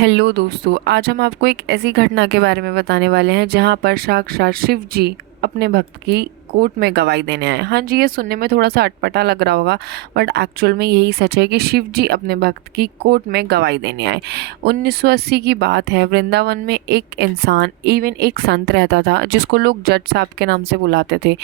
Hello दोस्तों, आज हम आपको एक ऐसी घटना के बारे में बताने वाले हैं जहां पर साक्षात शिव जी अपने भक्त की कोर्ट में गवाही देने आए। हाँ जी, ये सुनने में थोड़ा सा अटपटा लग रहा होगा, बट एक्चुअल में यही सच है कि शिव जी अपने भक्त की कोर्ट में गवाही देने आए। 1980 की बात है। वृंदावन में एक इंसान, इवन एक संत रहता था जिसको लोग जज साहब के नाम से बुलाते थे।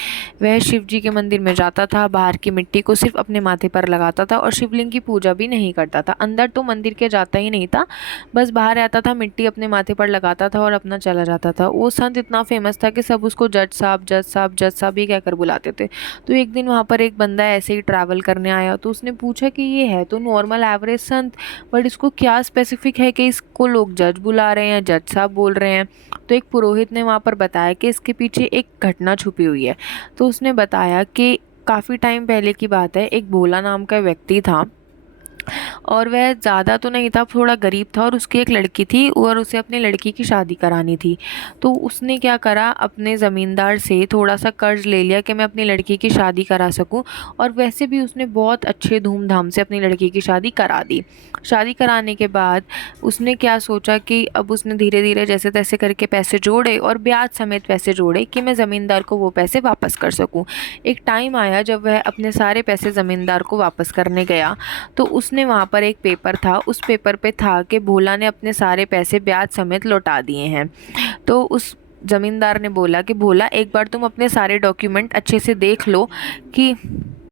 वह शिव जी के मंदिर में जाता था, बाहर की मिट्टी को सिर्फ अपने माथे पर लगाता था और शिवलिंग की पूजा भी नहीं करता था। अंदर तो मंदिर के जाता ही नहीं था, बस बाहर आता था, मिट्टी अपने माथे पर लगाता था और अपना चला जाता था। वो संत इतना फेमस था कि सब उसको जज साहब जज साहब जज साहब ही कहकर बुलाते थे। तो एक दिन वहाँ पर एक बंदा ऐसे ही ट्रैवल करने आया, तो उसने पूछा कि ये है तो नॉर्मल एवरेज संत, बट इसको क्या स्पेसिफिक है कि इसको लोग जज बुला रहे हैं, जज साहब बोल रहे हैं। तो एक पुरोहित ने वहाँ पर बताया कि इसके पीछे एक घटना छुपी हुई है। तो उसने बताया कि काफ़ी टाइम पहले की बात है, एक भोला नाम का व्यक्ति था और वह ज़्यादा तो नहीं था, थोड़ा गरीब था और उसकी एक लड़की थी और उसे अपनी लड़की की शादी करानी थी। तो उसने क्या करा, अपने ज़मींदार से थोड़ा सा कर्ज ले लिया कि मैं अपनी लड़की की शादी करा सकूं, और वैसे भी उसने बहुत अच्छे धूमधाम से अपनी लड़की की शादी करा दी। शादी कराने के बाद उसने क्या सोचा कि अब उसने धीरे धीरे जैसे तैसे करके पैसे जोड़े और ब्याज समेत पैसे जोड़े कि मैं ज़मींदार को वो पैसे वापस कर सकूं। एक टाइम आया जब वह अपने सारे पैसे ज़मींदार को वापस करने गया, तो उसने वहाँ पर एक पेपर था, उस पेपर पे था कि भोला ने अपने सारे पैसे ब्याज समेत लौटा दिए हैं। तो उस ज़मींदार ने बोला कि भोला, एक बार तुम अपने सारे डॉक्यूमेंट अच्छे से देख लो कि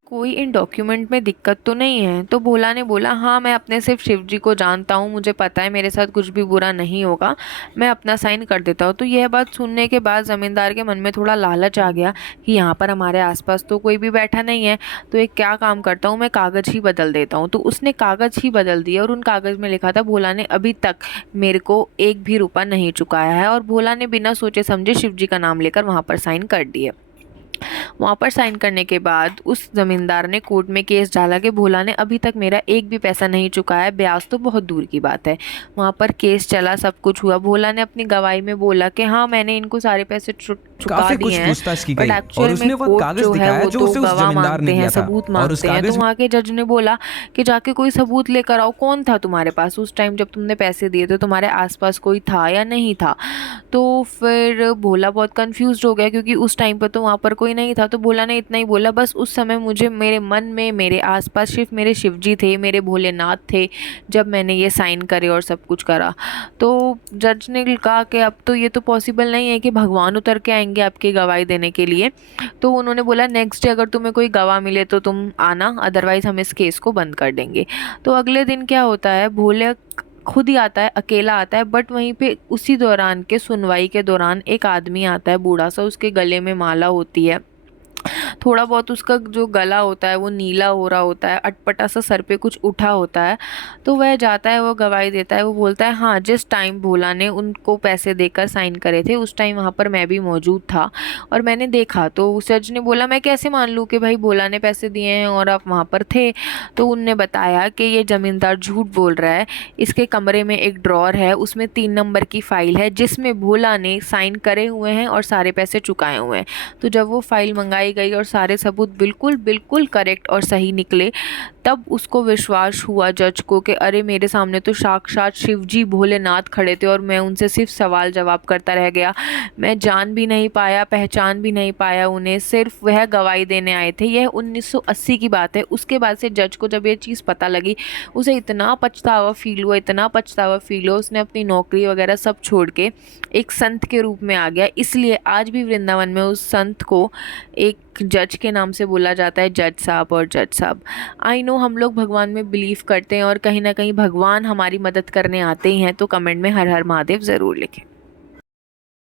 कोई इन डॉक्यूमेंट में दिक्कत तो नहीं है। तो भोला ने बोला, हाँ मैं अपने सिर्फ शिव जी को जानता हूँ, मुझे पता है मेरे साथ कुछ भी बुरा नहीं होगा, मैं अपना साइन कर देता हूँ। तो यह बात सुनने के बाद ज़मींदार के मन में थोड़ा लालच आ गया कि यहाँ पर हमारे आसपास तो कोई भी बैठा नहीं है, तो एक क्या काम करता हूँ, मैं कागज़ ही बदल देता हूँ। तो उसने कागज़ ही बदल दिया और उन कागज़ में लिखा था, भोला ने अभी तक मेरे को एक भी रुपया नहीं चुकाया है। और भोला ने बिना सोचे समझे शिव जी का नाम लेकर वहाँ पर साइन कर दिए। वहाँ पर साइन करने के बाद उस ज़मींदार ने कोर्ट में केस डाला कि भोला ने अभी तक मेरा एक भी पैसा नहीं चुकाया, ब्याज तो बहुत दूर की बात है। वहाँ पर केस चला, सब कुछ हुआ। भोला ने अपनी गवाही में बोला कि हाँ मैंने इनको सारे पैसे चुका काफी दिए कुछ हैं, पूछताछ की बट गई और एक्चुअल में उसने वह कोर्ट कागज जो है दिखाया वो जो तो उसे उस गवाह जमींदार ने मांगते हैं, दिया था। सबूत और उस मांगते हैं। तो कागज वहाँ के जज ने बोला कि जाके कोई सबूत लेकर आओ, कौन था तुम्हारे पास उस टाइम जब तुमने पैसे दिए थे, तुम्हारे आसपास कोई था या नहीं था। तो फिर भोला बहुत कंफ्यूज हो गया क्योंकि उस टाइम पर तो वहाँ पर कोई नहीं था। तो भोला ने इतना ही बोला, बस उस समय मुझे मेरे मन में मेरे आसपास सिर्फ मेरे शिव जी थे, मेरे भोलेनाथ थे, जब मैंने ये साइन करे और सब कुछ करा। तो जज ने कहा कि अब तो ये तो पॉसिबल नहीं है कि भगवान उतर के आएंगे आपकी गवाही देने के लिए। तो उन्होंने बोला, नेक्स्ट डे अगर तुम्हें कोई गवाह मिले तो तुम आना, अदरवाइज़ हम इस केस को बंद कर देंगे। तो अगले दिन क्या होता है, भोले खुद ही आता है, अकेला आता है, बट वहीं पे उसी दौरान के सुनवाई के दौरान एक आदमी आता है, बूढ़ा सा, उसके गले में माला होती है, थोड़ा बहुत उसका जो गला होता है वो नीला हो रहा होता है, अटपटा सा सर पे कुछ उठा होता है। तो वह जाता है, वो गवाही देता है, वो बोलता है, हाँ जिस टाइम भोला ने उनको पैसे देकर साइन करे थे उस टाइम वहाँ पर मैं भी मौजूद था और मैंने देखा। तो उस जज ने बोला, मैं कैसे मान लूँ कि भाई भोला ने पैसे दिए हैं और आप वहाँ पर थे। तो उनने बताया कि ये ज़मींदार झूठ बोल रहा है, इसके कमरे में एक ड्रॉर है, उसमें 3 नंबर की फ़ाइल है जिसमें भोला ने साइन करे हुए हैं और सारे पैसे चुकाए हुए हैं। तो जब वो फाइल मंगाई गई और सारे सबूत बिल्कुल बिल्कुल करेक्ट और सही निकले, तब उसको विश्वास हुआ जज को कि अरे मेरे सामने तो साक्षात शिव जी भोलेनाथ खड़े थे और मैं उनसे सिर्फ सवाल जवाब करता रह गया, मैं जान भी नहीं पाया, पहचान भी नहीं पाया उन्हें, सिर्फ वह गवाही देने आए थे। यह 1980 की बात है। उसके बाद से जज को जब ये चीज़ पता लगी, उसे इतना पछतावा फील हुआ, इतना पछतावा फील हुआ, उसने अपनी नौकरी वगैरह सब छोड़ के एक संत के रूप में आ गया। इसलिए आज भी वृंदावन में उस संत को एक जज के नाम से बोला जाता है, जज साहब और जज साहब। आई नो हम लोग भगवान में बिलीव करते हैं और कहीं ना कहीं भगवान हमारी मदद करने आते ही हैं, तो कमेंट में हर हर महादेव ज़रूर लिखें।